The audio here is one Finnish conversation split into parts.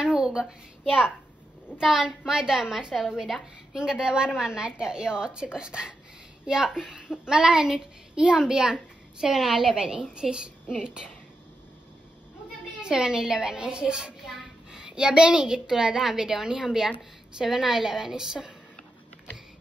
olen Hugo ja tää on maitojen maisteluvideo, minkä te varmaan näette jo otsikosta. Ja mä lähden nyt ihan pian 7-Eleveniin, siis nyt. 7-Eleveniin siis. Ja Benikin tulee tähän videoon ihan pian 7-Elevenissä.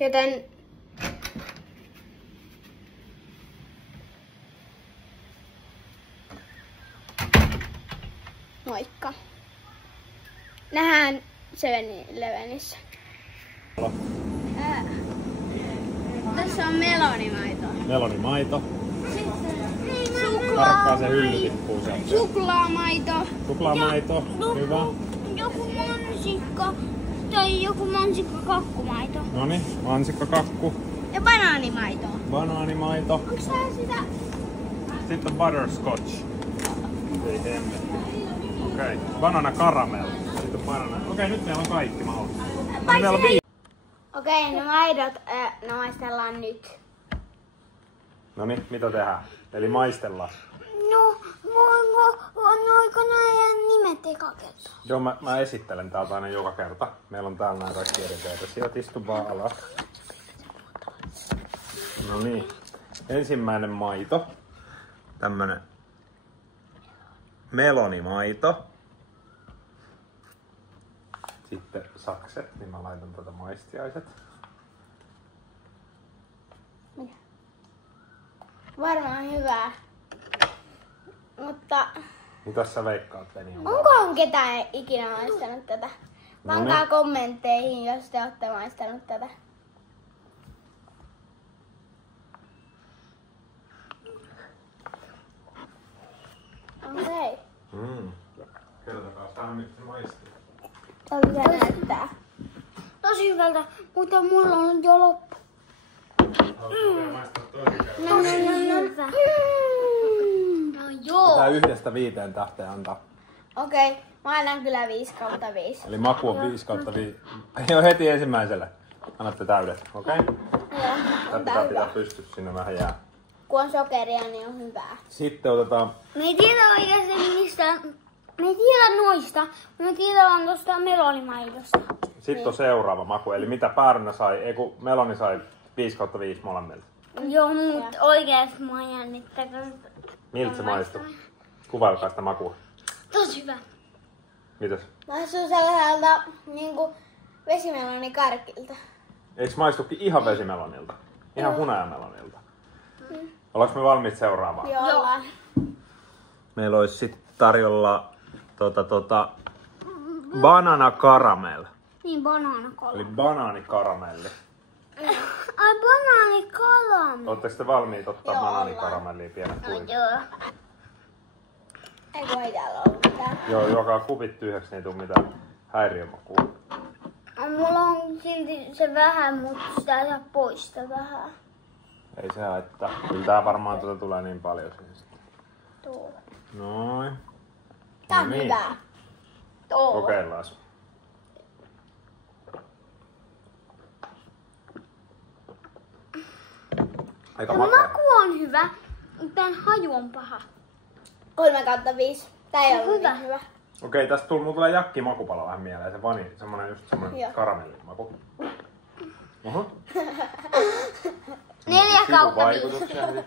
Joten moikka. Nähdään 7-Elevenissä. Tässä on melonimaito. Melonimaito. Tarkkaan se hylly tippuu sieltä. Suklaamaito. Suklaamaito, hyvä. Joku mansikka tai joku mansikkakakkumaito. Noniin, mansikkakakku. Ja banaanimaito. Banaanimaito. Onko sä sitä? Sitten on butterscotch. Ei hemmetti. Okei, banana caramel. Sitten on banana. Okei, nyt meillä on kaikki mahdollista. Okei, ne maidot ne maistellaan nyt. Noniin, mitä tehdään? Eli maistellaan. No, voiko näiden nimet eka kertaa? Joo, mä esittelen täältä aina joka kerta. Meillä on täällä nämä kaikki eri versiot. Istu vaan alas. No niin. Ensimmäinen maito. Tämmönen melonimaito. Sitten sakset, niin mä laitan tätä maistiaiset. Varmaan hyvää. Mutta Mitäs sä veikkaat, Veni? onkohan ketään ikinä maistanut tätä? Pankaa Noniin. kommentteihin, jos te olette maistanut tätä. Okei. Kertokaa, tää on nyt se maistuu. Hyvä näyttää. Tosi hyvältä, mutta mulla on jo loppu. Haluatko vielä maistaa toisen kerran? No hyvä. No joo. Pitää 1–5 tähteen antaa. Okei, mä annan kyllä 5/5. Eli maku on 5/5. Joo, heti ensimmäiselle. Annatte täydet, okei? Joo, Tää on pitää hyvä. pystyä sinne vähän jää. Kun on sokeria, niin on hyvää. Sitten otetaan... Me ei tiedä oikeasti mistä. Me ei tiedä noista. Me tiedetään tuosta melolimaidosta. Sitten on seuraava maku, eli mitä Päärynä sai, ei kun Meloni sai 5/5 molemmilta. Joo, mutta oikeesti mä jännittää. Miltä se maistuu? Kuvailkaa sitä makua. Tosi hyvä. Mitäs? Maistuu sellaiselta niinku vesimelonikarkilta. Eiks maistukin ihan vesimelonilta? Ihan hunajamelonilta. Ollaanko me valmiit seuraavaan? Joo. Meillä olisi sit tarjolla banana caramel. Niin, banaanakola. Eli banaanikarameli. Ai, banaanikola. Oletteko te valmiit ottaa Joo, banaanikarameliä pienet kuinka? Joo. Eikö ei täällä ollut mitään? Joo, joka kupit tyhjäksi, niin ei tuu mitään häiriömakua. Mulla on silti se vähän, mutta sitä ei saa poistaa vähän. Ei se haittaa. Kyllä tää varmaan tulee niin paljon siihen sitten. Tuo. Noin. Tää on No niin. hyvää. Tuo. Kokeillaan. Aika makea. Maku on hyvä, mutta tämän haju on paha. 3/5. Tää ei ole hyvä. Hyvä. Okei, tästä mulla tulee jakki makupala vähän mieleen. Se vani, just semmonen Joo. karamellimaku. Oho. 4/5.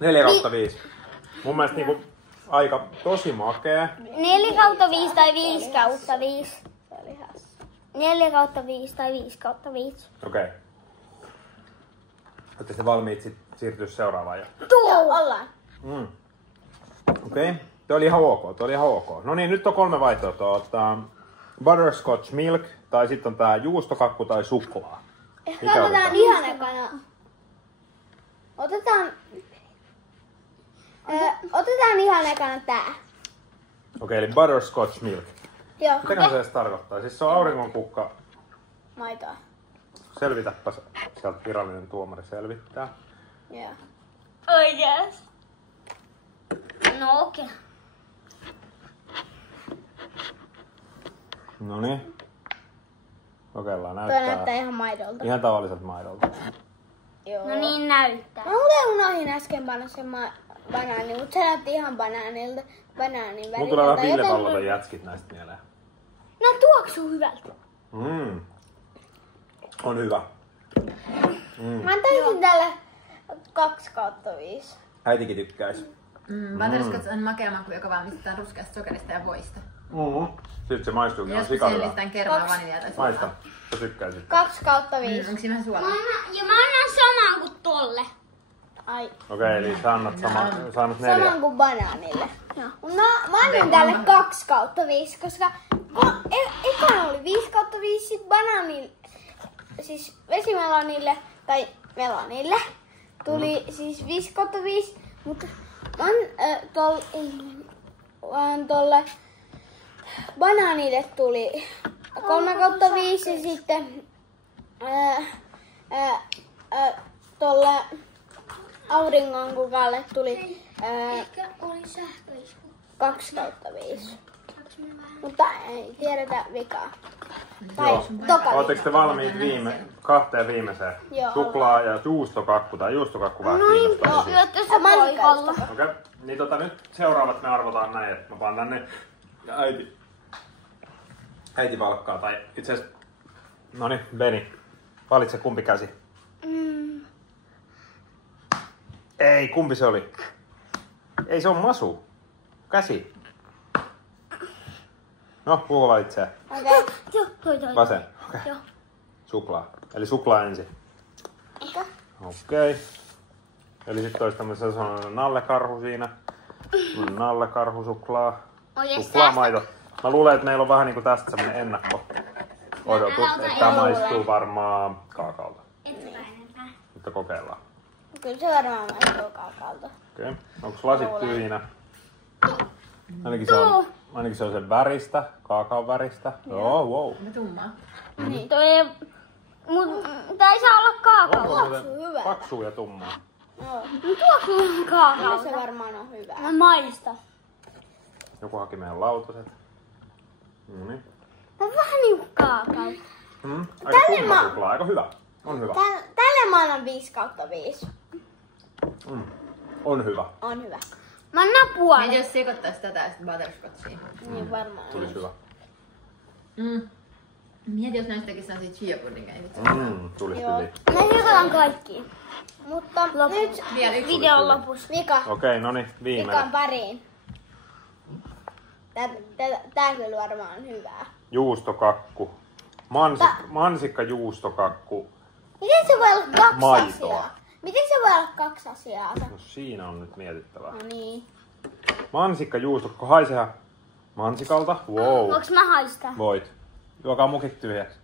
4/5. Mun mielestä niinku aika tosi makea. 4/5 tai 5/5. 4/5 tai 5/5. Okei. Ootte sitten valmiit siirtyä seuraavaan jo? Tuo! Ollaan. Okei. Tuo oli ihan ok. No niin, nyt on 3 vaihtoehtoa. Ottaa butterscotch milk, tai sitten on tää juustokakku tai suklaa. Mikä otetaan? Ihan ekana. Otetaan ihan ekana tää. Okei, eli butterscotch milk. Joo. Mitäköhän se edes tarkoittaa? Siis se on auringonkukka. Maitoa. Selvitäpä sieltä virallinen tuomari selvittää. Joo. Oikees? No okei. Noniin. Kokeillaan, Tuo näyttää. näyttää ihan maidolta. Ihan tavalliselta maidolta. Joo. No niin näyttää. Mä muuten unohdin äsken panna sen banaani, mutta se näytti ihan banaanin väriltä. Mun tulee vähän villepallot jätskit näistä mieleen. No tuoksuu hyvältä. On hyvä. Mä antaisin tälle 2/5. Äitikin tykkäis. Butterscotch on makea maku, joka valmistetaan ruskeasta sokerista ja voista. Sitten se maistuukin ihan Joskus sikahyvää. sellistään kermaa vanilja tai suolaa. Maista. Sä tykkäisit. 2/5. Onko siinä vähän suolaa? Ja mä annan saman kuin tolle. Ai. Okei, eli sä annat 4. Saman kuin banaanille. No, mä annan tälle 2/5, koska ekan oli 5/5, sit banaanille, siis vesimelonille tai melonille tuli siis 5/5, mutta tolle banaanille tuli 3/5 ja sitten tolle auringonkukalle tuli Eikö oli sähköisku? 2/5. Mutta ei tiedetä vikaa. Tai Joo. toka Ootteko te valmiit kahteen viimeiseen? Joo. Suklaa ja juustokakku tai juustokakku vähän kiinnostaa. Siis. Jotta se paikalla. Okei, niin nyt seuraavat me arvotaan näin, että mä panen tänne ja äiti valkkaa tai itse asiassa, noniin, Beni, valitse kumpi käsi. Ei, kumpi se oli? Ei, se on masu. Käsi. No, kuka valitsee? Okei. Joo, toi. Vasen. Okei. Joo. Suklaa. Eli suklaa ensin. Okei. Eli sitten olisi tämmöisen sellainen nallekarhu siinä. Nallekarhu suklaa. Suklaamaito. Mä luulen, että meillä on vähän niinku tästä semmonen ennakko odotus, että tämä maistuu varmaan kaakaolta. Mutta kokeillaan. Kyllä se varmaan maistuu kaakaolta. Okei. Onko lasit tyhjinä? Ainakin se on sen väristä, kaakaon väristä. Joo, wow. Me tummaa. Niin. Toi ei... Tää ei saa olla kaakao. On muuten hyvä. paksua ja tummaa. Joo. Tuoksuu Kyllä kaakao. se varmaan on hyvä. Mä maista. Joku haki meidän lautaset. Noniin. Tää on vähän niinku kaakao. Aika tumma suklaa, aika hyvä. On hyvä. Tälle mä annan 5/5. On hyvä. On hyvä. Mä annan puolen. Mieti jos sekoittais tätä ja sitten butterscotchiin. Niin varmaan. Tulisi hyvä. Mieti jos näistä tekis sellaisia chia puddingeja. Tulisi Joo. hyvin. Mä sekoitan kaikki. Mutta nyt Vielä yksi. Videon lopussa. vika. Okei, noniin, Vikan viimeinen. pariin. Tää kyllä varmaan on hyvää. Juustokakku. Mansikka juustokakku. Miten se voi olla 2 Maitoa. asiaa? Miten se voi olla 2 asiaa? No siinä on nyt mietittävää. No niin. Mansikka juustokakku. Haisehan mansikalta. Wow. Voinko mä haistaa? Voit. Juokaa mukit tyhjäksi.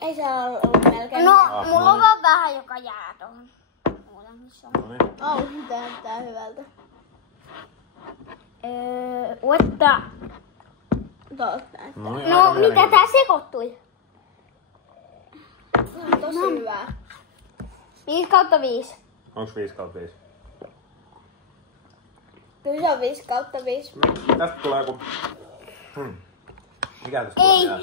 Ei se ollut melkein. No, Ah, mulla no on vaan vähän, joka jää tohon. Noniin. Oh, tää näyttää hyvältä. What? Totta näyttää. Noniin, No, aika mitä mielenkiintoista. tää sekoittui? Se on tosi hyvää. 5/5. Onks 5/5? Kyllä se on 5/5. Tästä tulee joku... Mikä tästä Ei, tulee?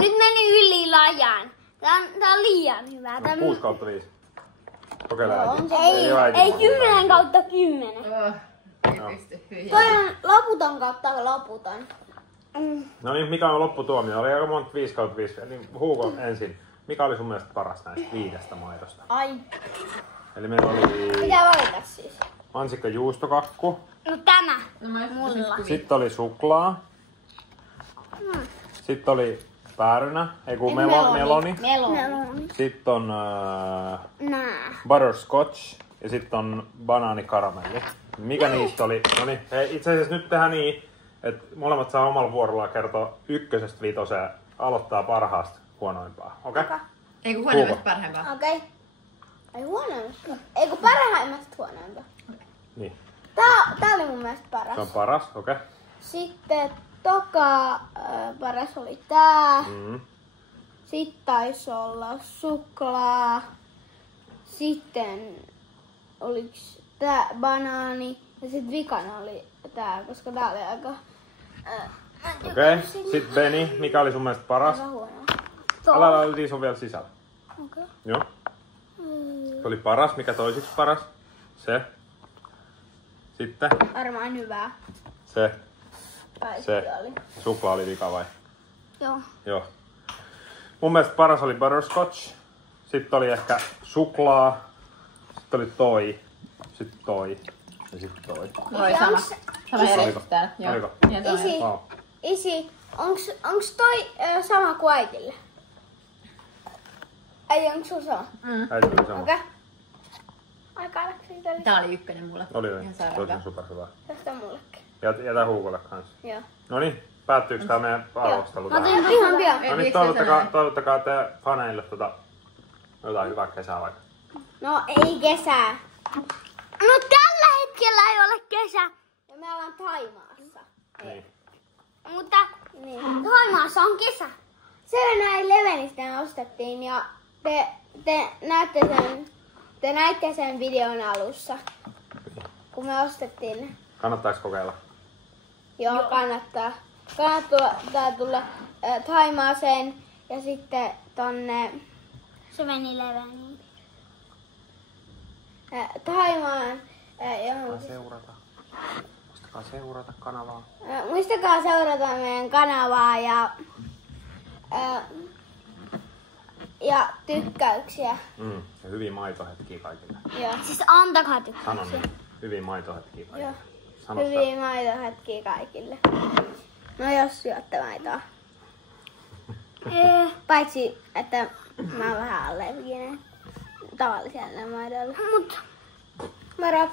nyt meni yli lajan. Tää on liian hyvää. Tää... 6/5. Kokeillaan Joo, äiti. on se. Ei, äiti ei on 10/10. Ei pysty hyviä. Toi on loputon kautta loputon. No niin, mikä on lopputuomio? Oli aika monta 5/5. Eli Hugo ensin. Mikä oli sun mielestä paras näistä 5 maidosta? Ai. Eli meillä oli Pitää valita siis. mansikka juustokakku. No tämä. No mä mulla. Sitten oli suklaa. Sitten oli päärynä, ei kun meloni. Meloni. Sitten on Nää. butterscotch ja sitten on banaanikaramelli. Mikä niistä oli? No niin, itse asiassa nyt tehdään niin, että molemmat saa omalla vuorollaan kertoa 1-5 aloittaa parhaasta huonoimpaa. Okei? Okay? Ei kun huonoimmasta parhaimpaa. Okei. Ei huonoimmasta. Ei kun parhaimmasta huonoimpaa. Niin, Tää oli mun mielestä paras. se on paras, okei. Okay. Sitten toka paras oli tää. Sitten taisi olla suklaa. Sitten oliks tää banaani. Ja sit vikana oli tää, koska tää oli aika Okei, sitten Beni, mikä oli sun mielestä paras? huono. Älä, se on vielä sisällä. Okei. Joo. Se oli paras. Mikä toisiksi paras? Se. Sitten. Varmaan hyvää. Se. Se oli. Suklaa oli vika vai? Joo. Joo. Mun mielestä paras oli butterscotch. Sitten oli ehkä suklaa. Sitten oli toi. Sitten toi. Ja sitten toi. Noi sama. Sama järjestys täällä. Joo. Oliko? Isi, onks toi sama kuin äitille? Äiti, onks sulla sama? Äiti oli sama. Okei. Aika läksin oli. Tää oli ykkönen mulle. Oli. Ihan sairaan Tosi hyvä. superhyvä. Tästä mullekin. Jätä Huukolle kanssa. Joo. Noniin, päättyykö tää meidän arvostelu tähän? Otin ihan pian. No niin, toivottakaa te faneille jotain hyvää kesää vaikka. No ei kesää. No tällä hetkellä ei ole kesä. Ja me ollaan Thaimaassa. Niin. Mutta Niin. Thaimaassa on kesä. 7-Elevenistä me ostettiin ja te näitte sen videon alussa, kun me ostettiin ne. Kannattaisi kokeilla? Joo, kannattaa. Kannattaa tulla Thaimaaseen ja sitten tonne 7-Eleveniin. Thaimaan. Seurata. Muistakaa seurata kanavaa. Muistakaa seurata meidän kanavaa ja tykkäyksiä. Ja hyviä maitohetkiä kaikille. Joo. Siis antakaa tykkää. Sano niin. Hyviä maitohetkiä kaikille. Joo. Sano sitä. Hyviä maitohetkiä kaikille. No jos syötte maitoa. Paitsi, että mä oon vähän allerginen tavalliselle maidolle. Mut Moro!